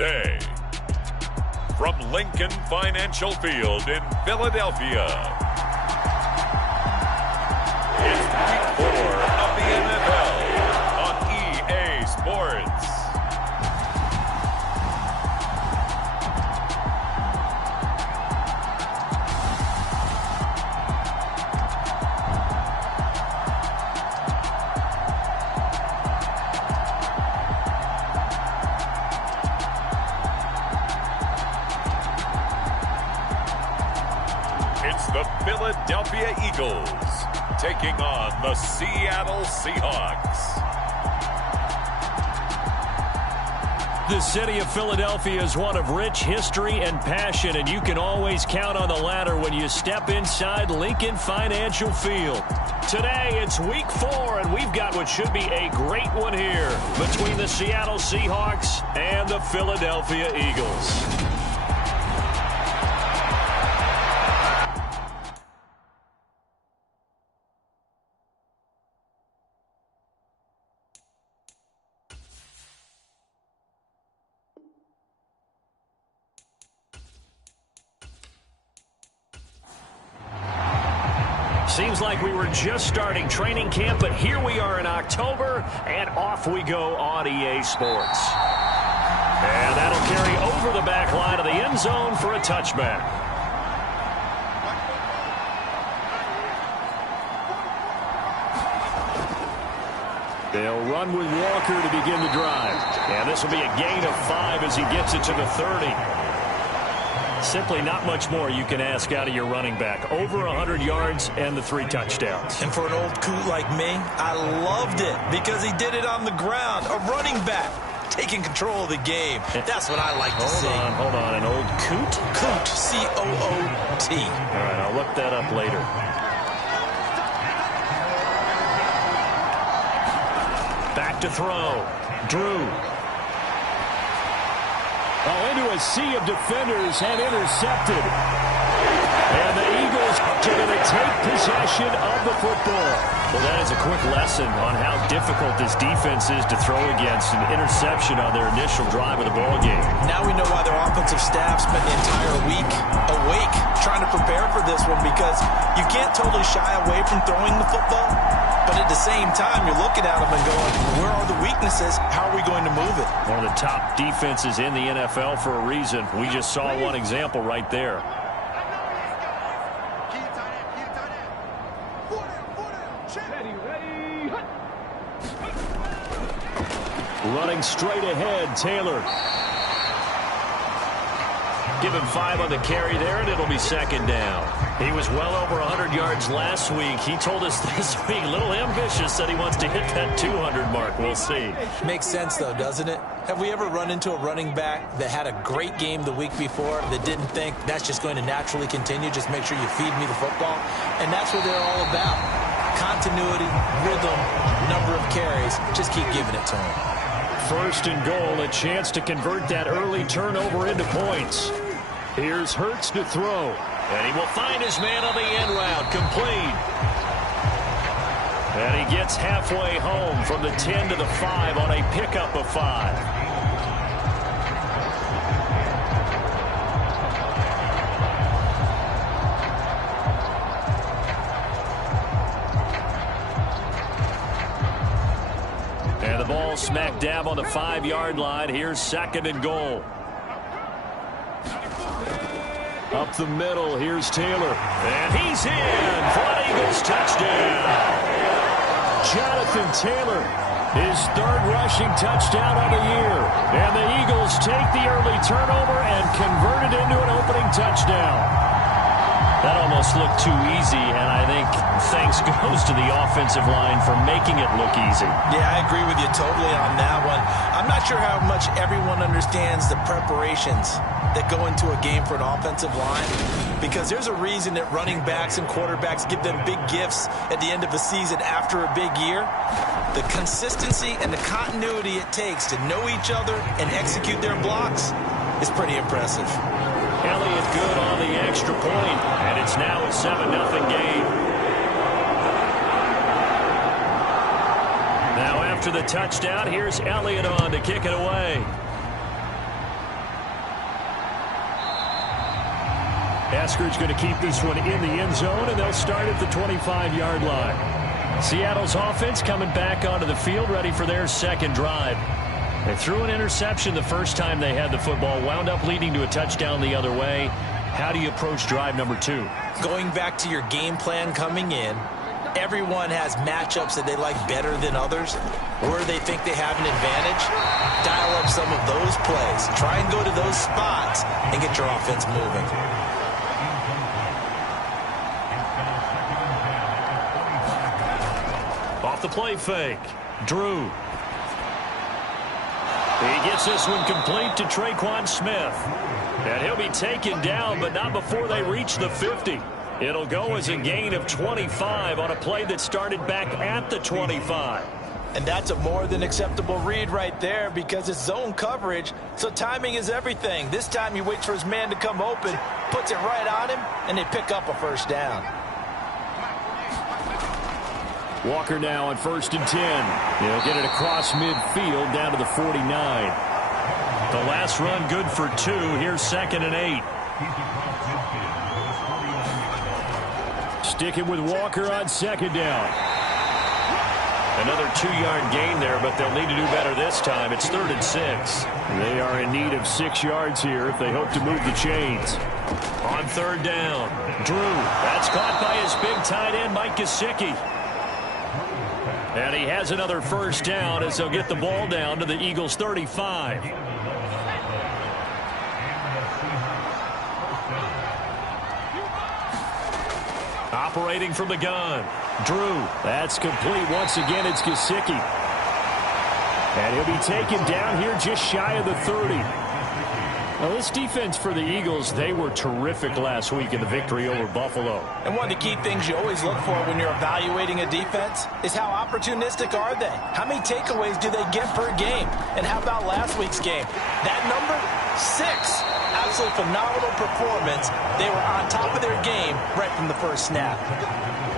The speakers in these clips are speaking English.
today. From Lincoln Financial Field in Philadelphia, it's Week 4 of the NFL on EA Sports. It's the Philadelphia Eagles taking on the Seattle Seahawks. The city of Philadelphia is one of rich history and passion, and you can always count on the latter when you step inside Lincoln Financial Field. Today, it's Week 4, and we've got what should be a great one here between the Seattle Seahawks and the Philadelphia Eagles. Seems like we were just starting training camp, but here we are in October, and off we go on EA Sports. And that'll carry over the back line of the end zone for a touchback. They'll run with Walker to begin the drive. And this will be a gain of 5 as he gets it to the 30. Simply not much more you can ask out of your running back. Over 100 yards and the 3 touchdowns. And for an old coot like me, I loved it because he did it on the ground. A running back taking control of the game. That's what I like to see. Hold on. An old coot? Coot, C-O-O-T. All right, I'll look that up later. Back to throw. Drew. Into a sea of defenders and intercepted. And the Eagles are going to take possession of the football. Well, that is a quick lesson on how difficult this defense is to throw against. An interception on their initial drive of the ball game. Now we know why their offensive staff spent the entire week awake trying to prepare for this one, because you can't totally shy away from throwing the football. But at the same time, you're looking at them and going, where are the weaknesses? How are we going to move it? One of the top defenses in the NFL for a reason. We just saw one example right there. Running straight ahead, Taylor. Give him 5 on the carry there, and it'll be second down. He was well over 100 yards last week. He told us this week, a little ambitious, said he wants to hit that 200 mark. We'll see. Makes sense, though, doesn't it? Have we ever run into a running back that had a great game the week before that didn't think that's just going to naturally continue? Just make sure you feed me the football. And that's what they're all about. Continuity, rhythm, number of carries. Just keep giving it to him. First and goal, a chance to convert that early turnover into points. Here's Hurts to throw. And he will find his man on the end route, complete. And he gets halfway home from the 10 to the 5 on a pickup of 5. And the ball smack dab on the 5-yard line. Here's second and goal. Up the middle, here's Taylor. And he's in for an Eagles touchdown. Jonathan Taylor, his 3rd rushing touchdown of the year. And the Eagles take the early turnover and convert it into an opening touchdown. That almost looked too easy, and I think thanks goes to the offensive line for making it look easy. Yeah, I agree with you totally on that one. I'm not sure how much everyone understands the preparations that go into a game for an offensive line, because there's a reason that running backs and quarterbacks give them big gifts at the end of the season after a big year. The consistency and the continuity it takes to know each other and execute their blocks is pretty impressive. Elliott good on the extra point, and it's now a 7-0 game. Now after the touchdown, here's Elliott on to kick it away. Eskridge going to keep this one in the end zone, and they'll start at the 25-yard line. Seattle's offense coming back onto the field, ready for their second drive. They threw an interception the first time they had the football, wound up leading to a touchdown the other way. How do you approach drive number 2? Going back to your game plan coming in, everyone has matchups that they like better than others, where they think they have an advantage. Dial up some of those plays. Try and go to those spots and get your offense moving. Off the play fake. Drew. He gets this one complete to Traquan Smith. And he'll be taken down, but not before they reach the 50. It'll go as a gain of 25 on a play that started back at the 25. And that's a more than acceptable read right there because it's zone coverage, so timing is everything. This time he waits for his man to come open, puts it right on him, and they pick up a first down. Walker now on 1st and 10. He'll get it across midfield down to the 49. The last run good for 2. Here's 2nd and 8. Sticking with Walker on 2nd down. Another 2-yard gain there, but they'll need to do better this time. It's 3rd and 6. They are in need of 6 yards here if they hope to move the chains. On 3rd down, Drew. That's caught by his big tight end, Mike Gesicki. And he has another first down as they'll get the ball down to the Eagles' 35. Operating from the gun, Drew. That's complete. Once again, it's Gesicki. And he'll be taken down here just shy of the 30. Well, this defense for the Eagles, they were terrific last week in the victory over Buffalo. And one of the key things you always look for when you're evaluating a defense is how opportunistic are they? How many takeaways do they get per game? And how about last week's game? That number, 6. Absolutely phenomenal performance. They were on top of their game right from the first snap.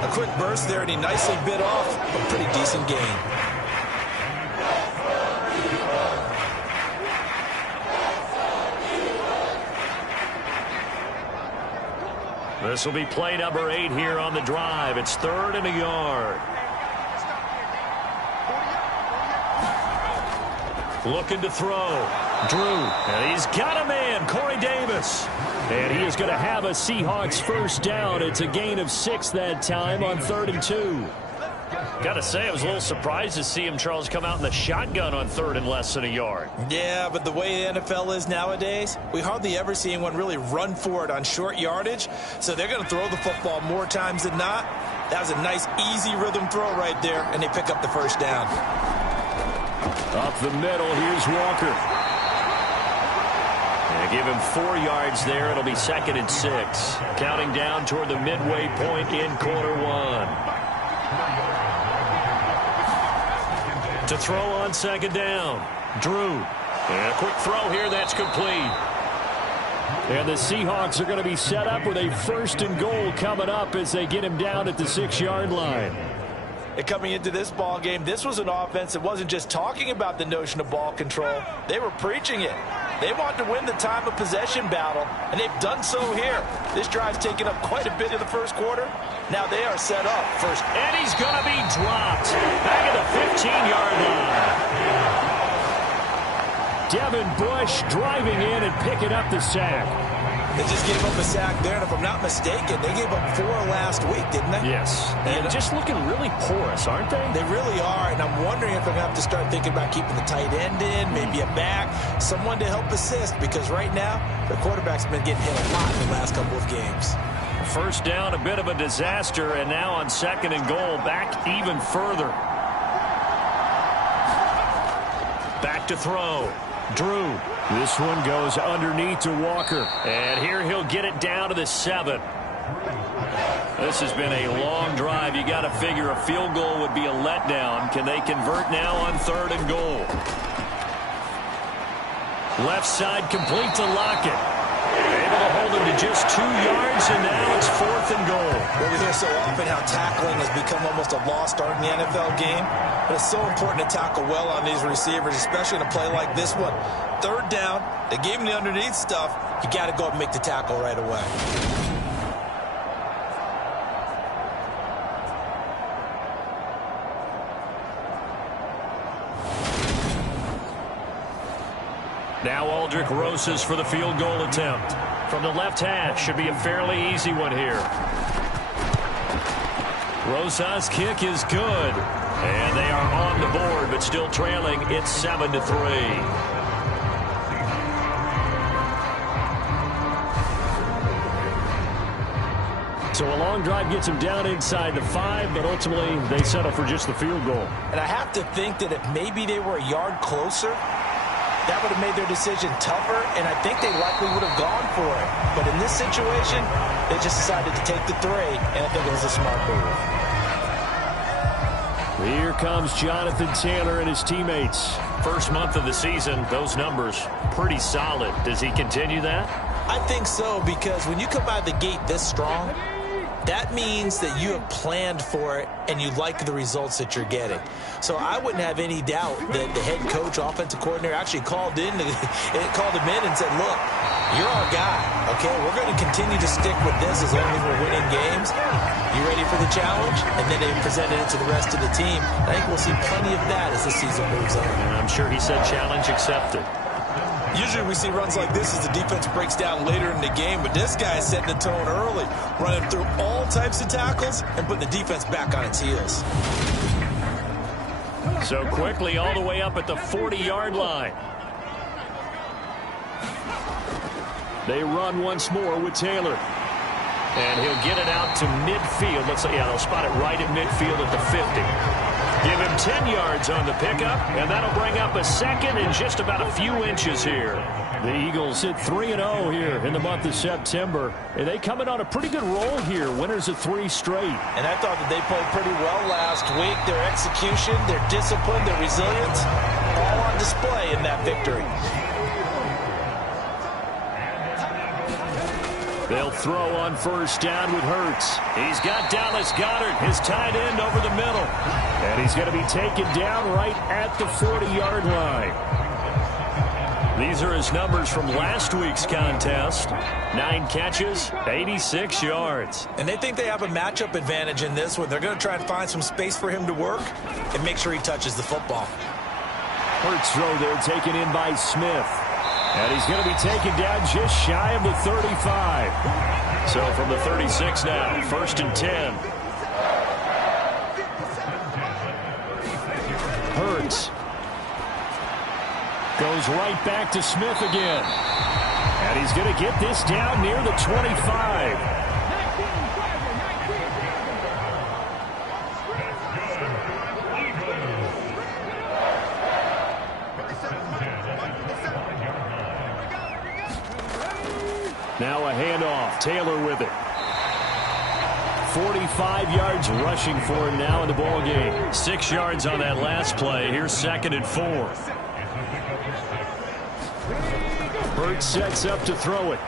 A quick burst there, and he nicely bit off a pretty decent gain. This will be play number 8 here on the drive. It's 3rd and a yard. Looking to throw. Drew. And he's got a man, Corey Davis. And he is going to have a Seahawks first down. It's a gain of 6 that time on 3rd and 2. Got to say, I was a little surprised to see him, Charles, come out in the shotgun on 3rd and less than a yard. Yeah, but the way the NFL is nowadays, we hardly ever see anyone really run for it on short yardage. So they're going to throw the football more times than not. That was a nice, easy rhythm throw right there, and they pick up the first down. Up the middle, here's Walker. They give him 4 yards there. It'll be 2nd and 6. Counting down toward the midway point in quarter 1. To throw on 2nd down, Drew. And a quick throw here, that's complete. And the Seahawks are going to be set up with a 1st and goal coming up as they get him down at the 6-yard line. And coming into this ball game, this was an offense that wasn't just talking about the notion of ball control. They were preaching it. They want to win the time of possession battle, and they've done so here. This drive's taken up quite a bit in the first quarter. Now they are set up first. And he's going to be dropped back at the 15-yard line. Devin Bush driving in and picking up the sack. They just gave up a sack there, and if I'm not mistaken, they gave up 4 last week, didn't they? Yes. And just looking really porous, aren't they? They really are, and I'm wondering if I'm going to have to start thinking about keeping the tight end in, maybe a back, someone to help assist, because right now, the quarterback's been getting hit a lot in the last couple of games. First down, a bit of a disaster, and now on 2nd and goal, back even further. Back to throw. Drew. This one goes underneath to Walker. And here he'll get it down to the 7. This has been a long drive. You got to figure a field goal would be a letdown. Can they convert now on 3rd and goal? Left side complete to Lockett. Able to hold him to just 2 yards, and now it's 4th and goal. Well, we hear so often how tackling has become almost a lost art in the NFL game. But it's so important to tackle well on these receivers, especially in a play like this one. 3rd down, they gave him the underneath stuff. You got to go and make the tackle right away. Now Aldrich Rosas for the field goal attempt. From the left hash, should be a fairly easy one here. Rosas' kick is good. And they are on the board, but still trailing. It's 7-3. So a long drive gets them down inside the 5, but ultimately they settle for just the field goal. And I have to think that if maybe they were a yard closer, that would have made their decision tougher, and I think they likely would have gone for it. But in this situation, they just decided to take the 3, and I think it was a smart move. Here comes Jonathan Taylor and his teammates. First month of the season, those numbers pretty solid. Does he continue that? I think so, because when you come out of the gate this strong, that means that you have planned for it and you like the results that you're getting. So I wouldn't have any doubt that the head coach, offensive coordinator, actually called him in and said, look, you're our guy, okay? We're going to continue to stick with this as long as we're winning games. You ready for the challenge? And then they presented it to the rest of the team. I think we'll see plenty of that as the season moves on. And I'm sure he said challenge accepted. Usually we see runs like this as the defense breaks down later in the game, but this guy is setting the tone early, running through all types of tackles and putting the defense back on its heels. So quickly all the way up at the 40-yard line. They run once more with Taylor. And he'll get it out to midfield. They'll spot it right at midfield at the 50. Give him 10 yards on the pickup, and that'll bring up a second in just about a few inches here. The Eagles hit 3-0 here in the month of September, and they come in on a pretty good roll here, winners of 3 straight. And I thought that they played pretty well last week. Their execution, their discipline, their resilience, all on display in that victory. They'll throw on first down with Hurts. He's got Dallas Goedert, his tight end, over the middle. And he's going to be taken down right at the 40-yard line. These are his numbers from last week's contest. 9 catches, 86 yards. And they think they have a matchup advantage in this one. They're going to try and find some space for him to work and make sure he touches the football. Hurts throw there taken in by Smith. And he's going to be taken down just shy of the 35. So from the 36 now, 1st and 10. Hurts goes right back to Smith again. And he's going to get this down near the 25. Now a handoff. Taylor with it. 45 yards rushing for him now in the ball game. 6 yards on that last play. Here's 2nd and 4. Hurts sets up to throw it.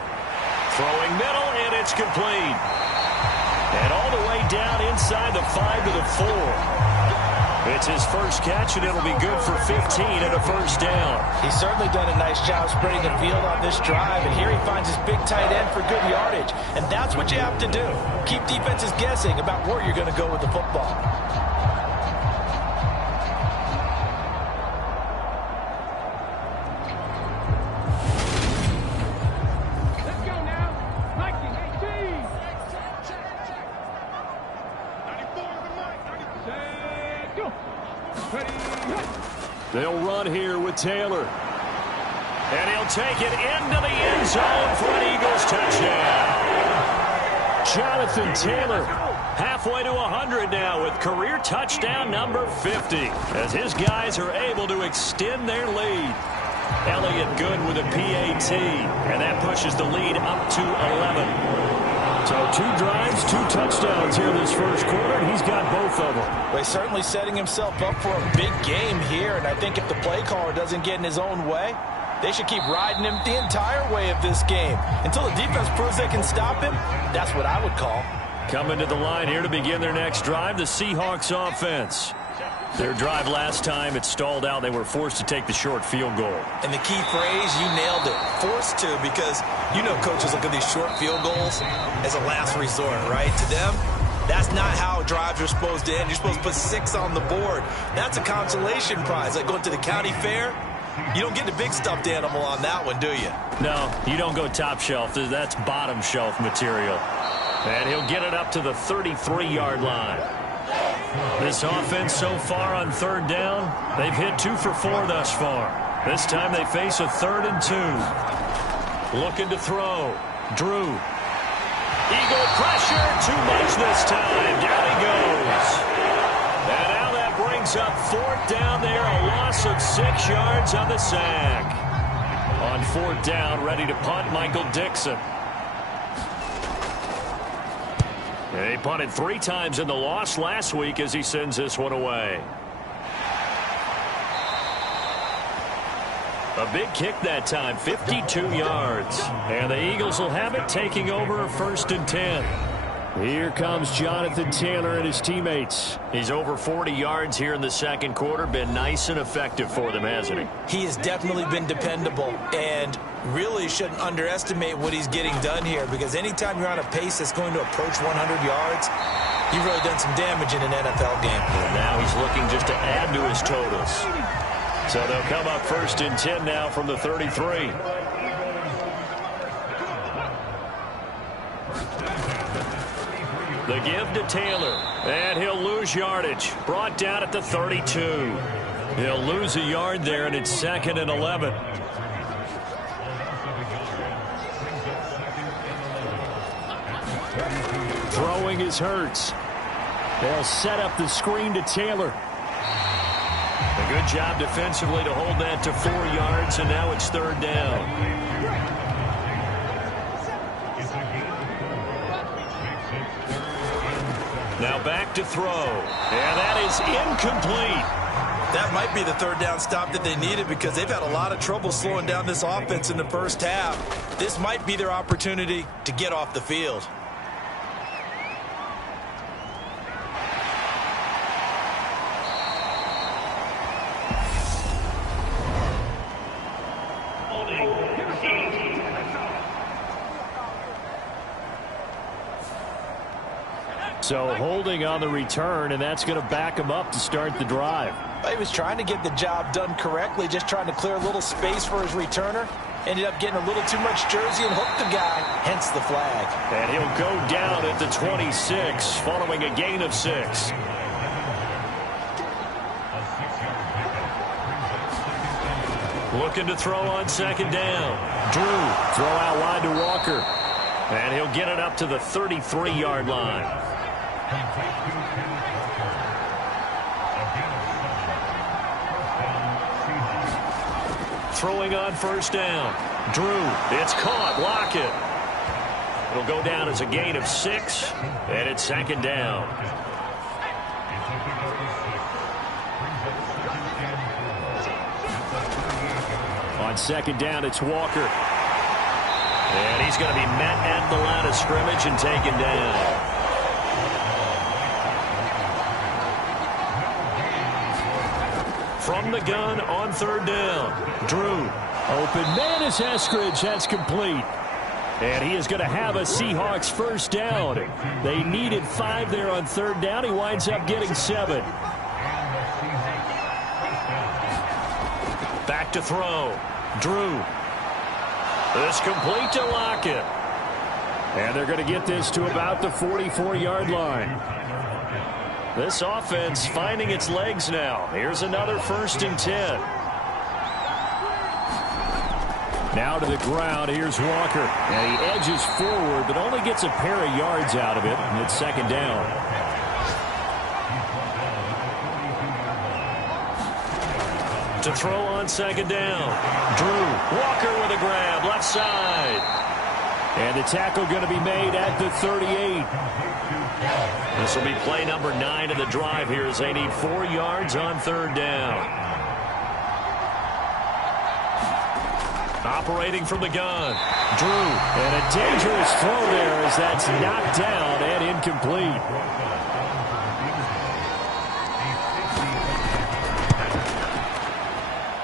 Throwing middle, and it's complete. And all the way down inside the 5 to the 4. It's his first catch, and it'll be good for 15 and a first down. He's certainly done a nice job spreading the field on this drive, and here he finds his big tight end for good yardage. And that's what you have to do. Keep defenses guessing about where you're going to go with the football. They'll run here with Taylor. And he'll take it into the end zone for an Eagles touchdown. Jonathan Taylor. Halfway to 100 now with career touchdown number 50. As his guys are able to extend their lead. Elliott good with a PAT. And that pushes the lead up to 11. So 2 drives, 2 touchdowns here this first quarter, and he's got both of them. Well, he's certainly setting himself up for a big game here, and I think if the play caller doesn't get in his own way, they should keep riding him the entire way of this game. Until the defense proves they can stop him, that's what I would call. Coming to the line here to begin their next drive, the Seahawks offense. Their drive last time, it stalled out. They were forced to take the short field goal. And the key phrase, you nailed it. Forced to, because you know coaches look at these short field goals as a last resort, right? To them, that's not how drives are supposed to end. You're supposed to put 6 on the board. That's a consolation prize. Like going to the county fair, You don't get the big stuffed animal on that one, do you? No, you don't go top shelf. That's bottom shelf material. And he'll get it up to the 33-yard line. This offense so far on third down, they've hit 2 for 4 thus far. This time they face a 3rd and 2. Looking to throw. Drew. Eagle pressure. Too much this time. Down he goes. And now that brings up 4th down there. A loss of 6 yards on the sack. On 4th down, ready to punt, Michael Dixon. He punted 3 times in the loss last week as he sends this one away. A big kick that time, 52 yards. And the Eagles will have it, taking over 1st and 10. Here comes Jonathan Taylor and his teammates. He's over 40 yards here in the second quarter. Been nice and effective for them, hasn't he? He has definitely been dependable, and really shouldn't underestimate what he's getting done here, because anytime you're on a pace that's going to approach 100 yards, you've really done some damage in an NFL game. And now he's looking just to add to his totals. So they'll come up 1st and 10 now from the 33. The give to Taylor, and he'll lose yardage. Brought down at the 32. He'll lose a yard there, and it's 2nd and 11. Throwing is Hurts. They'll set up the screen to Taylor. A good job defensively to hold that to 4 yards, and now it's 3rd down. Now back to throw. And that is incomplete. That might be the 3rd down stop that they needed, because they've had a lot of trouble slowing down this offense in the first half. This might be their opportunity to get off the field. So holding on the return, and that's going to back him up to start the drive. He was trying to get the job done correctly, just trying to clear a little space for his returner. Ended up getting a little too much jersey and hooked the guy, hence the flag. And he'll go down at the 26, following a gain of 6. Looking to throw on 2nd down. Drew, throw out wide to Walker. And he'll get it up to the 33-yard line. Throwing on 1st down. Drew, it's caught. Lockett. It'll go down as a gain of 6, and it's 2nd down. On 2nd down, it's Walker. And he's going to be met at the line of scrimmage and taken down. From the gun on 3rd down. Drew. Open man is Eskridge. That's complete. And he is going to have a Seahawks 1st down. They needed 5 there on 3rd down. He winds up getting 7. Back to throw. Drew. This complete to Lockett. And they're going to get this to about the 44-yard line. This offense finding its legs now. Here's another 1st and 10. Now to the ground. Here's Walker. And he edges forward, but only gets a pair of yards out of it. And it's 2nd down. To throw on 2nd down. Drew. Walker with a grab. Left side. And the tackle going to be made at the 38. This will be play number 9 of the drive here as they need 4 yards on 3rd down. Operating from the gun. Drew. And a dangerous throw there as that's knocked down and incomplete.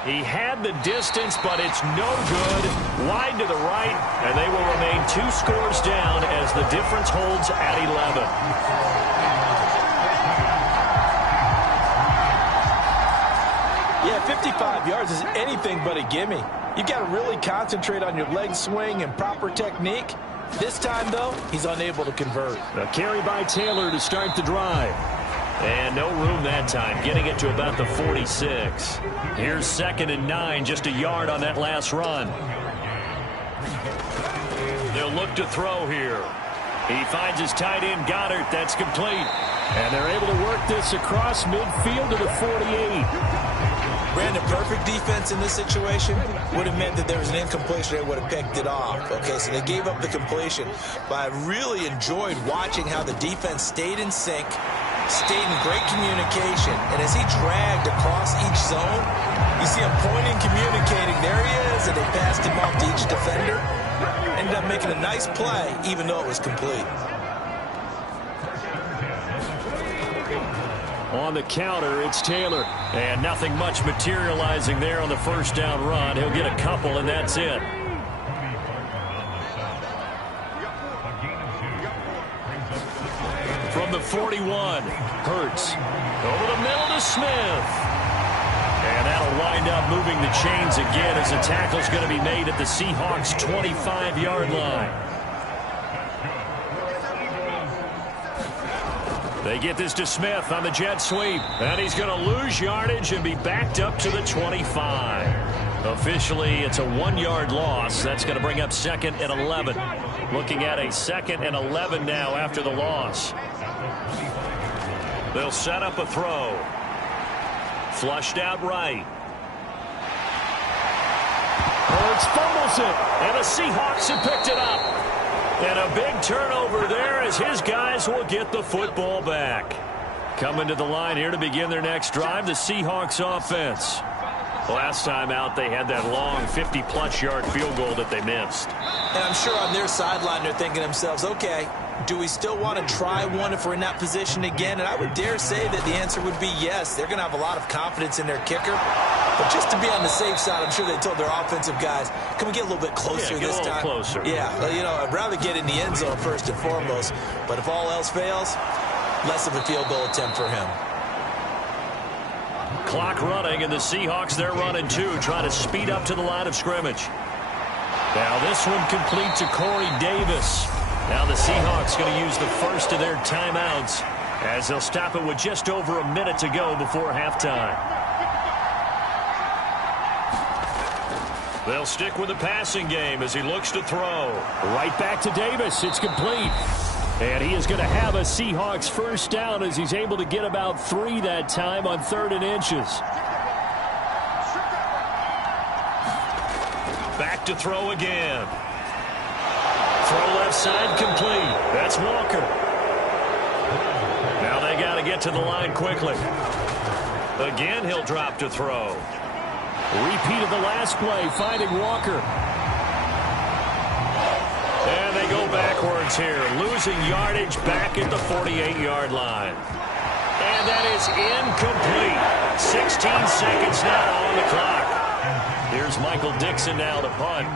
He had the distance, but it's no good. Wide to the right, and they will remain 2 scores down as the difference holds at 11. Yeah, Man, 55 yards is anything but a gimme. You got to really concentrate on your leg swing and proper technique. This time, though, he's unable to convert. A carry by Taylor to start the drive. And no room that time, getting it to about the 46. Here's 2nd and 9, just a yard on that last run. They'll look to throw here. He finds his tight end, Goddard. That's complete. And they're able to work this across midfield to the 48. Brandon, perfect defense in this situation would have meant that there was an incompletion. They would have picked it off. Okay, so they gave up the completion. But I really enjoyed watching how the defense stayed in sync, stayed in great communication. And as he dragged across each zone, you see him pointing, communicating. There he is, and they passed him off to each defender. Ended up making a nice play, even though it was complete. On the counter, it's Taylor. And nothing much materializing there on the first down run. He'll get a couple, and that's it. From the 41, Hurts. Over the middle to Smith. And that'll wind up moving the chains again as the tackle's going to be made at the Seahawks' 25-yard line. They get this to Smith on the jet sweep. And he's going to lose yardage and be backed up to the 25. Officially, it's a 1-yard loss. That's going to bring up 2nd and 11. Looking at a 2nd and 11 now after the loss. They'll set up a throw. Flushed out right. Hurts fumbles it. And the Seahawks have picked it up. And a big turnover there as his guys will get the football back. Coming to the line here to begin their next drive, the Seahawks offense. Last time out, they had that long 50-plus yard field goal that they missed. And I'm sure on their sideline they're thinking to themselves, okay, do we still want to try one if we're in that position again? And I would dare say that the answer would be yes. They're going to have a lot of confidence in their kicker. But just to be on the safe side, I'm sure they told their offensive guys, can we get a little bit closer this time? Yeah, get a little closer. Yeah, you know, I'd rather get in the end zone first and foremost. But if all else fails, less of a field goal attempt for him. Clock running, and the Seahawks, they're running too, trying to speed up to the line of scrimmage. Now this one complete to Corey Davis. Now the Seahawks going to use the first of their timeouts as they'll stop it with just over a minute to go before halftime. They'll stick with the passing game as he looks to throw. Right back to Davis. It's complete. And he is going to have a Seahawks first down as he's able to get about 3 that time on 3rd and inches. Back to throw again. Throw left side complete. That's Walker. Now they got to get to the line quickly. Again, he'll drop to throw. Repeat of the last play, finding Walker. And they go backwards here, losing yardage back at the 48-yard line. And that is incomplete. 16 seconds now on the clock. Here's Michael Dixon now to punt.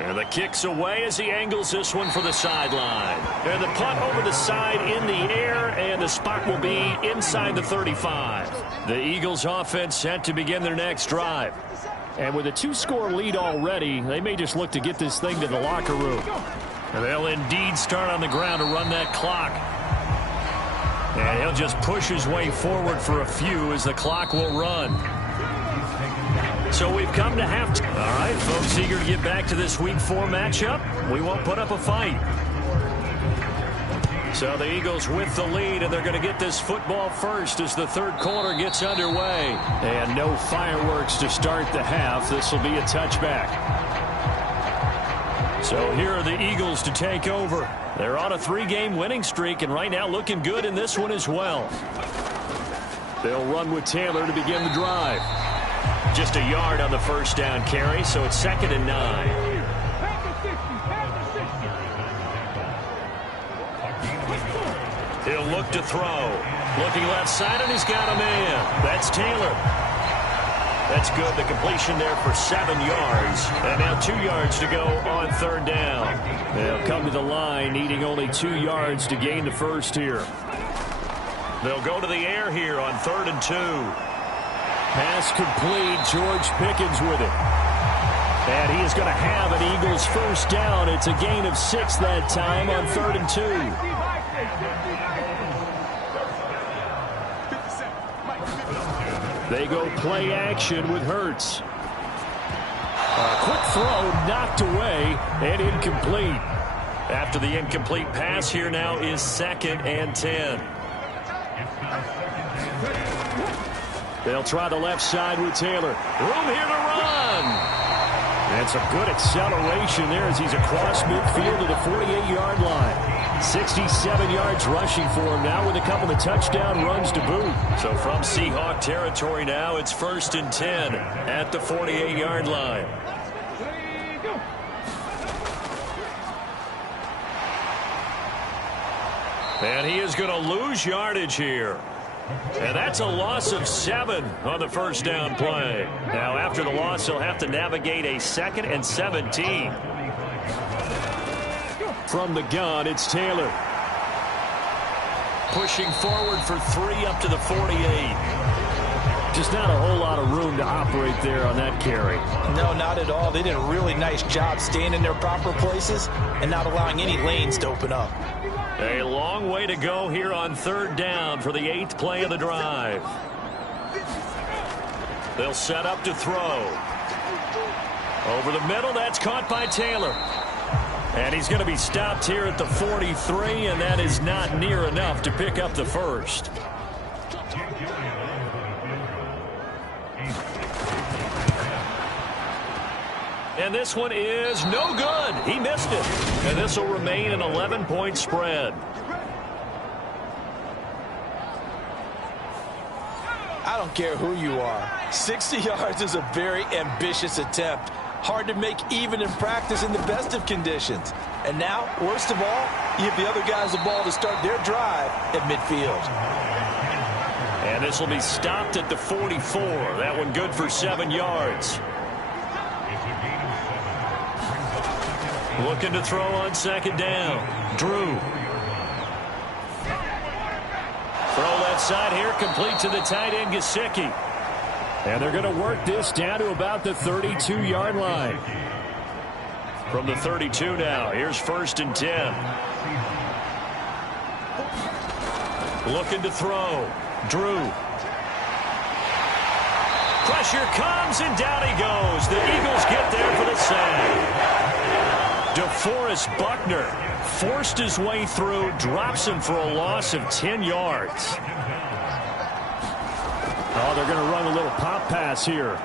And the kick's away as he angles this one for the sideline. And the punt over the side in the air, and the spot will be inside the 35. The Eagles offense set to begin their next drive. And with a 2-score lead already, they may just look to get this thing to the locker room. And they'll indeed start on the ground to run that clock. And he'll just push his way forward for a few as the clock will run. So we've come to halftime. All right, folks, eager to get back to this Week 4 matchup. We won't put up a fight. So the Eagles with the lead, and they're going to get this football first as the third quarter gets underway. And no fireworks to start the half. This will be a touchback. So here are the Eagles to take over. They're on a 3-game winning streak, and right now looking good in this one as well. They'll run with Taylor to begin the drive. Just a yard on the first down carry, so it's 2nd and 9. He'll look to throw. Looking left side, and he's got a man. That's Taylor. That's good. The completion there for 7 yards. And now 2 yards to go on 3rd down. They'll come to the line, needing only 2 yards to gain the first here. They'll go to the air here on 3rd and 2. Pass complete. George Pickens with it. And he is going to have an Eagles first down. It's a gain of 6 that time on 3rd and 2. They go play action with Hurts. A quick throw knocked away and incomplete. After the incomplete pass, here now is 2nd and 10. They'll try the left side with Taylor. Room here to run. And some good acceleration there as he's across midfield to the 48-yard line. 67 yards rushing for him now with a couple of touchdown runs to boot. So from Seahawk territory now, it's 1st and 10 at the 48-yard line. And he is going to lose yardage here. And that's a loss of 7 on the first down play. Now, after the loss, he'll have to navigate a 2nd and 17. From the gun, it's Taylor. Pushing forward for 3 up to the 48. Just not a whole lot of room to operate there on that carry. No, not at all. They did a really nice job staying in their proper places and not allowing any lanes to open up. A long way to go here on 3rd down for the 8th play of the drive. They'll set up to throw. Over the middle, that's caught by Taylor. And he's going to be stopped here at the 43, and that is not near enough to pick up the first. And this one is no good. He missed it. And this will remain an 11-point spread. I don't care who you are. 60 yards is a very ambitious attempt. Hard to make even in practice in the best of conditions. And now, worst of all, you give the other guys the ball to start their drive at midfield. And this will be stopped at the 44. That one good for 7 yards. Looking to throw on 2nd down. Drew. Throw left side here, complete to the tight end, Gesicki. And they're going to work this down to about the 32-yard line. From the 32 now, here's 1st and 10. Looking to throw. Drew. Pressure comes, and down he goes. The Eagles get there for the sack. DeForest Buckner forced his way through, drops him for a loss of 10 yards. Oh, they're going to run a little pop pass here.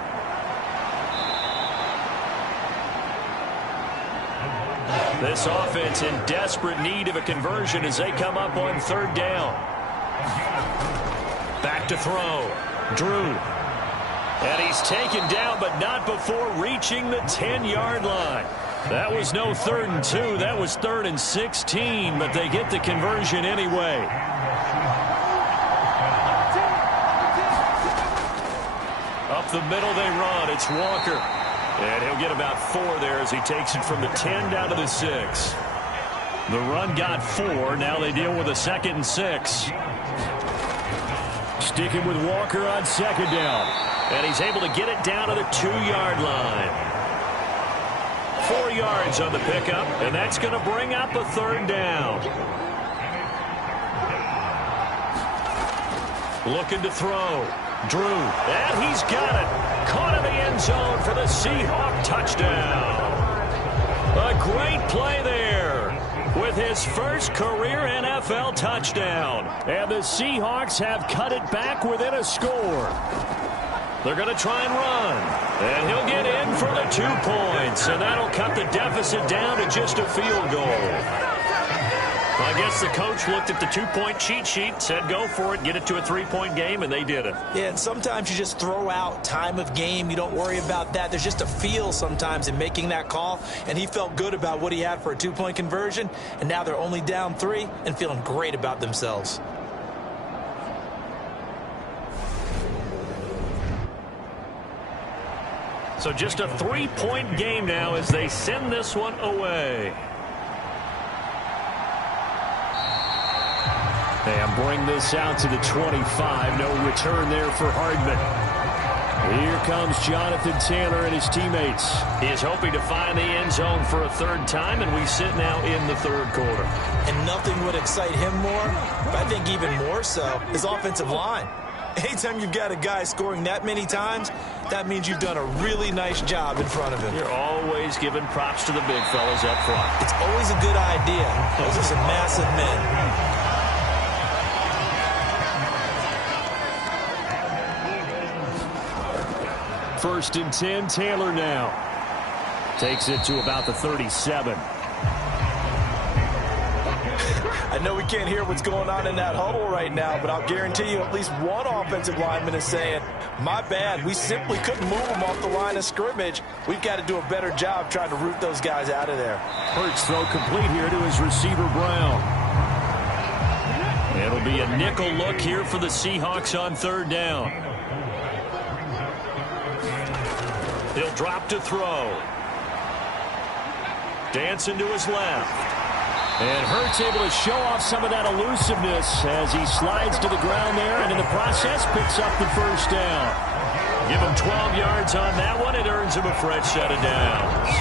This offense in desperate need of a conversion as they come up on 3rd down. Back to throw. Drew. And he's taken down, but not before reaching the 10-yard line. That was no 3rd and 2. That was 3rd and 16, but they get the conversion anyway. Up the middle they run. It's Walker. And he'll get about 4 there as he takes it from the 10 down to the 6. The run got 4. Now they deal with a 2nd and 6. Sticking with Walker on 2nd down. And he's able to get it down to the 2-yard line. 4 yards on the pickup, and that's going to bring up a 3rd down. Looking to throw. Drew, and he's got it. Caught in the end zone for the Seahawk touchdown. A great play there with his first career NFL touchdown. And the Seahawks have cut it back within a score. They're going to try and run. And he'll get in for the 2 points. And that'll cut the deficit down to just a field goal. I guess the coach looked at the 2-point cheat sheet, said go for it, get it to a 3-point game, and they did it. Yeah, and sometimes you just throw out time of game. You don't worry about that. There's just a feel sometimes in making that call. And he felt good about what he had for a 2-point conversion. And now they're only down 3 and feeling great about themselves. So just a 3-point game now as they send this one away. And bring this out to the 25. No return there for Hardman. Here comes Jonathan Taylor and his teammates. He is hoping to find the end zone for a third time, and we sit now in the third quarter. And nothing would excite him more, but I think even more so, his offensive line. Anytime you've got a guy scoring that many times, that means you've done a really nice job in front of him. You're always giving props to the big fellas up front. It's always a good idea. Those are some massive men. First and 10, Taylor now. Takes it to about the 37. I know we can't hear what's going on in that huddle right now, but I'll guarantee you at least one offensive lineman is saying, my bad, we simply couldn't move them off the line of scrimmage. We've got to do a better job trying to root those guys out of there. Hurts throw complete here to his receiver, Brown. It'll be a nickel look here for the Seahawks on third down. He'll drop to throw. Dancing to his left. And Hurts able to show off some of that elusiveness as he slides to the ground there, and in the process picks up the first down. Give him 12 yards on that one. It earns him a fresh set of downs.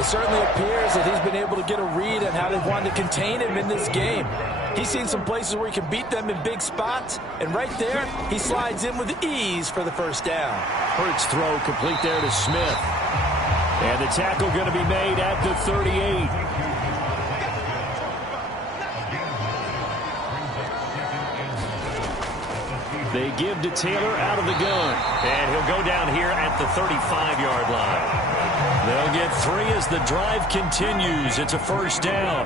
It certainly appears that he's been able to get a read on how they wanted to contain him in this game. He's seen some places where he can beat them in big spots, and right there, he slides in with ease for the first down. Hurts throw complete there to Smith. And the tackle going to be made at the 38. They give to Taylor out of the gun. And he'll go down here at the 35-yard line. They'll get 3 as the drive continues. It's a first down.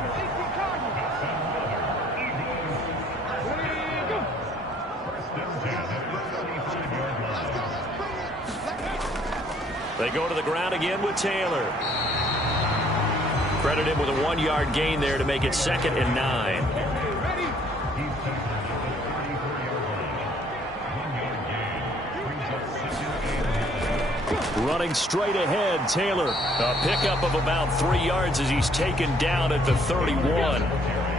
They go to the ground again with Taylor. Credit him with a 1-yard gain there to make it 2nd and 9. Running straight ahead, Taylor. A pickup of about 3 yards as he's taken down at the 31.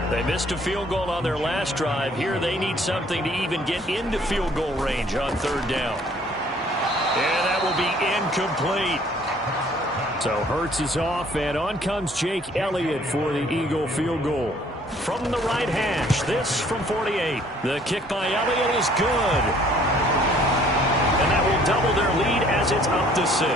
They missed a field goal on their last drive. Here they need something to even get into field goal range on third down. And that will be incomplete. So Hurts is off, and on comes Jake Elliott for the Eagle field goal. From the right hash, this from 48. The kick by Elliott is good. And that will double their lead as it's up to 6.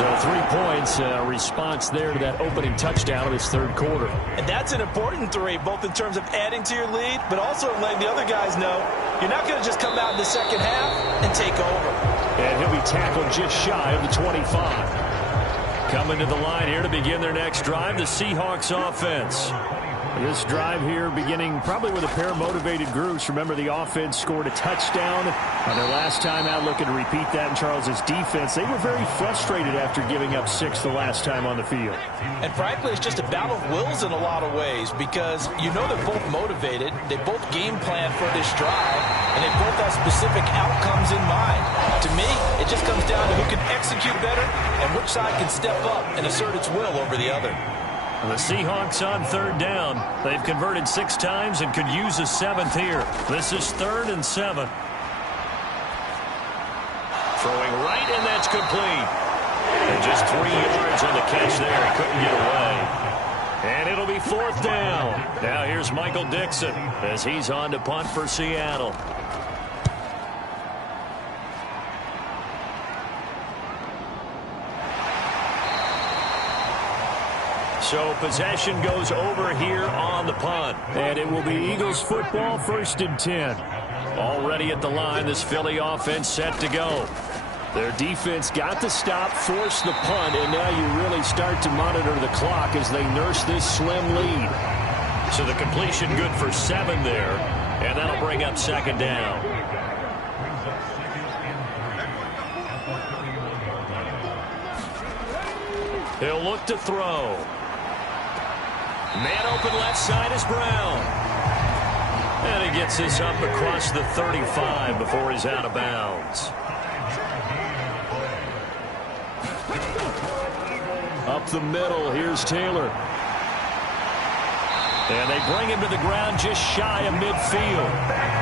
So 3 points, response there to that opening touchdown of his third quarter. And that's an important 3, both in terms of adding to your lead, but also letting the other guys know you're not going to just come out in the second half and take over. And he'll be tackled just shy of the 25. Coming to the line here to begin their next drive, the Seahawks offense. This drive here beginning probably with a pair of motivated groups. Remember, the offense scored a touchdown on their last time out, looking to repeat that in Charles's defense. They were very frustrated after giving up 6 the last time on the field. And frankly, it's just a battle of wills in a lot of ways because you know they're both motivated. They both game plan for this drive, and they both have specific outcomes in mind. To me, it just comes down to who can execute better and which side can step up and assert its will over the other. The Seahawks on third down. They've converted 6 times and could use a 7th here. This is 3rd and 7. Throwing right, and that's complete. And just 3 yards on the catch there. He couldn't get away. And it'll be 4th down. Now here's Michael Dixon as he's on to punt for Seattle. So possession goes over here on the punt. And it will be Eagles football, 1st and 10. Already at the line, this Philly offense set to go. Their defense got the stop, forced the punt, and now you really start to monitor the clock as they nurse this slim lead. So the completion good for 7 there, and that'll bring up 2nd down. He'll look to throw. Man open left side is Brown. And he gets this up across the 35 before he's out of bounds. A up the middle. Here's Taylor. And they bring him to the ground just shy of midfield.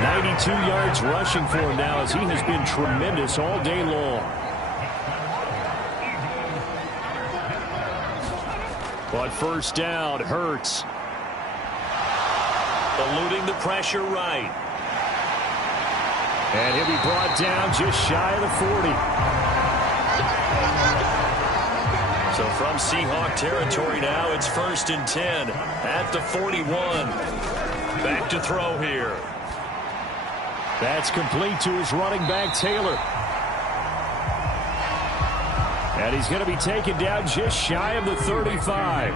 92 yards rushing for him now as he has been tremendous all day long. But first down, Hurts. Eluding the pressure right. And he'll be brought down just shy of the 40. So from Seahawk territory now, it's 1st and 10 at the 41. Back to throw here. That's complete to his running back, Taylor. And he's going to be taken down just shy of the 35.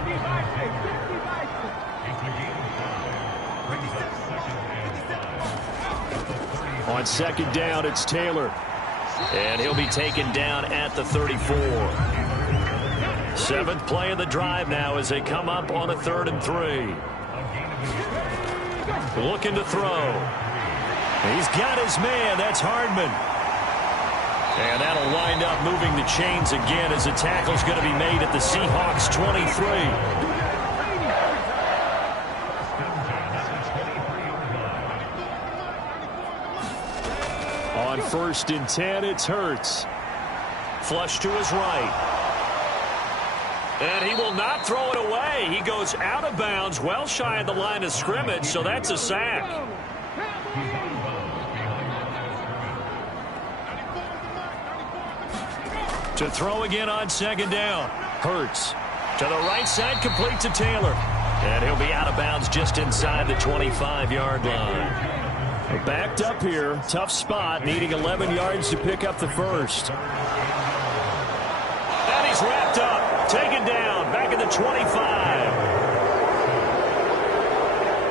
On second down, it's Taylor. And he'll be taken down at the 34. 7th play of the drive now as they come up on a 3rd and 3. Looking to throw. He's got his man. That's Hardman. And that'll wind up moving the chains again as the tackle's going to be made at the Seahawks 23. On 1st and 10, it's Hurts. Flush to his right. And he will not throw it away. He goes out of bounds, well shy of the line of scrimmage, so that's a sack. To throw again on second down. Hurts. To the right side, complete to Taylor. And he'll be out of bounds just inside the 25-yard line. Backed up here, tough spot, needing 11 yards to pick up the first. And he's wrapped up, taken down, back at the 25.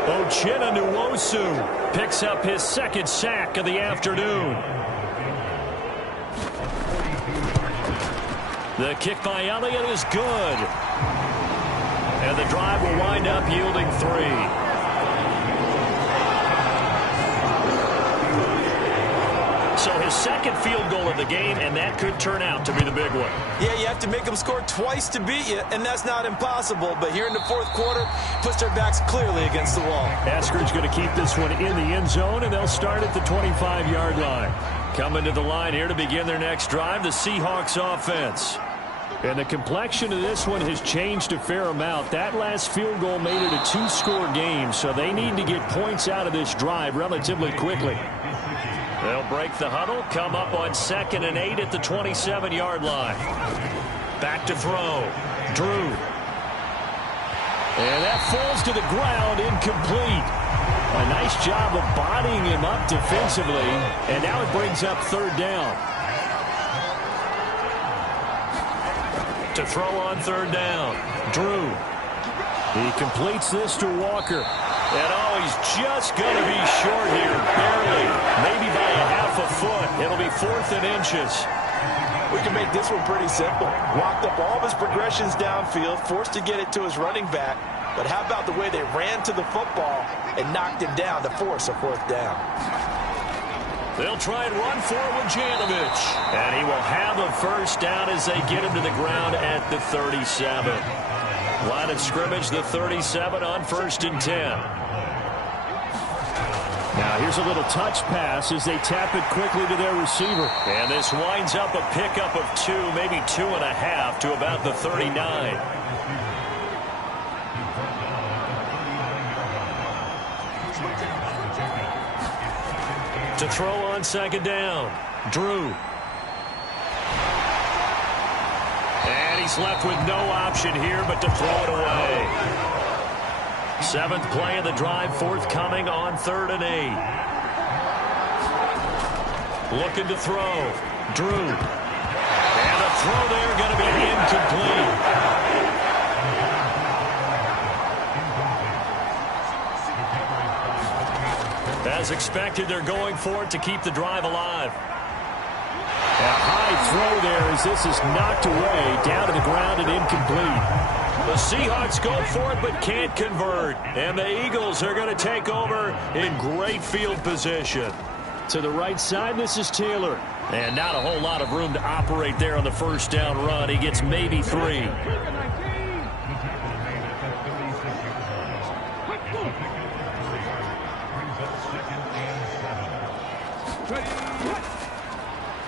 Uchenna Nwosu picks up his 2nd sack of the afternoon. The kick by Elliott is good. And the drive will wind up yielding 3. So his 2nd field goal of the game, and that could turn out to be the big one. Yeah, you have to make them score twice to beat you, and that's not impossible. But here in the 4th quarter, puts their backs clearly against the wall. Asker's going to keep this one in the end zone, and they'll start at the 25-yard line. Coming to the line here to begin their next drive, the Seahawks offense. And the complexion of this one has changed a fair amount. That last field goal made it a 2-score game, so they need to get points out of this drive relatively quickly. They'll break the huddle, come up on 2nd and 8 at the 27-yard line. Back to throw. Drew. And that falls to the ground, incomplete. A nice job of bodying him up defensively, and now it brings up 3rd down. To throw on 3rd down. Drew. He completes this to Walker. And oh, he's just going to be short here, barely. Maybe by a half a foot. It'll be 4th and inches. We can make this one pretty simple. Walked up all of his progressions downfield, forced to get it to his running back. But how about the way they ran to the football and knocked him down to force a 4th down? They'll try and run for it with Janovich. And he will have a first down as they get him to the ground at the 37. Line of scrimmage, the 37 on 1st and 10. Now here's a little touch pass as they tap it quickly to their receiver. And this winds up a pickup of 2, maybe 2.5 to about the 39. To throw on 2nd down. Drew. And he's left with no option here but to throw it away. 7th play of the drive, forthcoming on 3rd and 8. Looking to throw. Drew. And the throw there going to be incomplete. As expected, they're going for it to keep the drive alive. A high throw there as this is knocked away, down to the ground and incomplete. The Seahawks go for it but can't convert. And the Eagles are going to take over in great field position. To the right side, this is Taylor. And not a whole lot of room to operate there on the first down run. He gets maybe 3.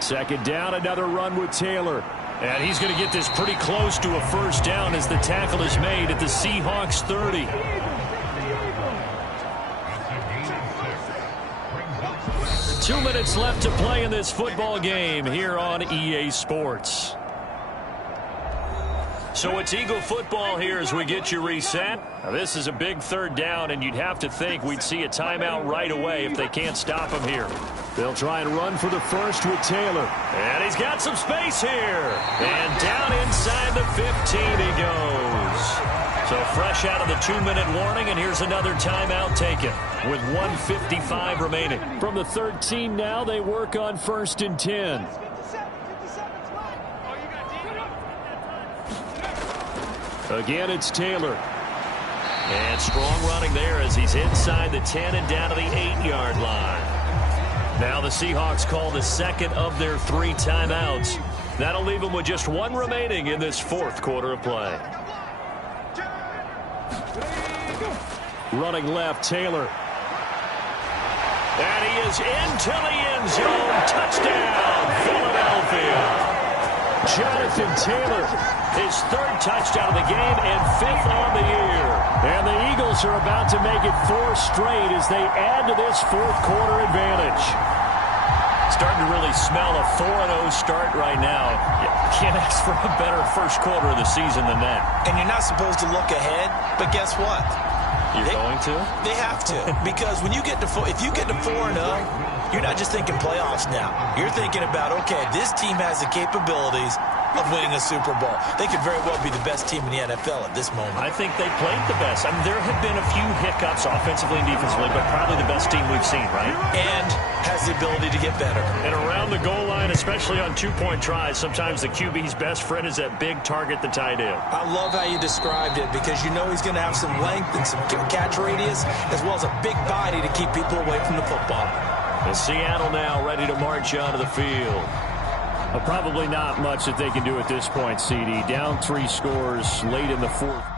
Second down, another run with Taylor. And he's going to get this pretty close to a first down as the tackle is made at the Seahawks 30. Two minutes left to play in this football game here on EA Sports. So it's Eagle football here as we get you reset. Now this is a big third down, and you'd have to think we'd see a timeout right away if they can't stop him here. They'll try and run for the first with Taylor. And he's got some space here. And down inside the 15 he goes. So fresh out of the 2-minute warning, and here's another timeout taken with 1:55 remaining. From the 13 now, they work on 1st and 10. Again, it's Taylor. And strong running there as he's inside the 10 and down to the 8-yard line. Now the Seahawks call the second of their 3 timeouts. That'll leave them with just 1 remaining in this 4th quarter of play. Running left, Taylor. And he is into the end zone. Touchdown, Philadelphia. Jonathan Taylor. His 3rd touchdown of the game and 5th on the year. And the Eagles are about to make it 4 straight as they add to this 4th quarter advantage. Starting to really smell a 4-0 start right now. You can't ask for a better first quarter of the season than that. And you're not supposed to look ahead, but guess what? You're going to? They have to. Because when you get to if you get to 4-0, you're not just thinking playoffs now. You're thinking about, okay, this team has the capabilities of winning a Super Bowl. They could very well be the best team in the NFL at this moment. I think they played the best. I mean, there have been a few hiccups offensively and defensively, but probably the best team we've seen, right? And has the ability to get better. And around the goal line, especially on 2-point tries, sometimes the QB's best friend is that big target, the tight end. I love how you described it because you know he's going to have some length and some catch radius as well as a big body to keep people away from the football. And Seattle now ready to march onto the field. Probably not much that they can do at this point, CD. Down 3 scores late in the 4th.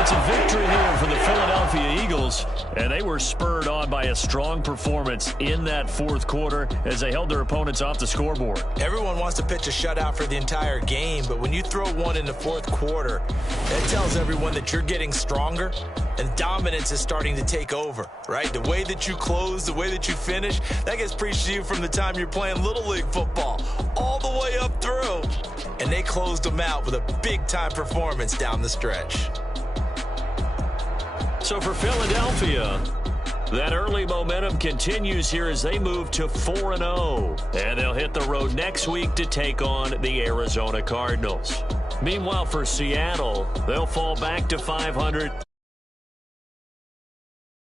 It's a victory here for the Philadelphia Eagles, and they were spurred on by a strong performance in that 4th quarter as they held their opponents off the scoreboard. Everyone wants to pitch a shutout for the entire game, but when you throw one in the 4th quarter, that tells everyone that you're getting stronger and dominance is starting to take over, right? The way that you close, the way that you finish, that gets preached to you from the time you're playing Little League football all the way up through. And they closed them out with a big-time performance down the stretch. So for Philadelphia, that early momentum continues here as they move to 4-0. And they'll hit the road next week to take on the Arizona Cardinals. Meanwhile, for Seattle, they'll fall back to 500.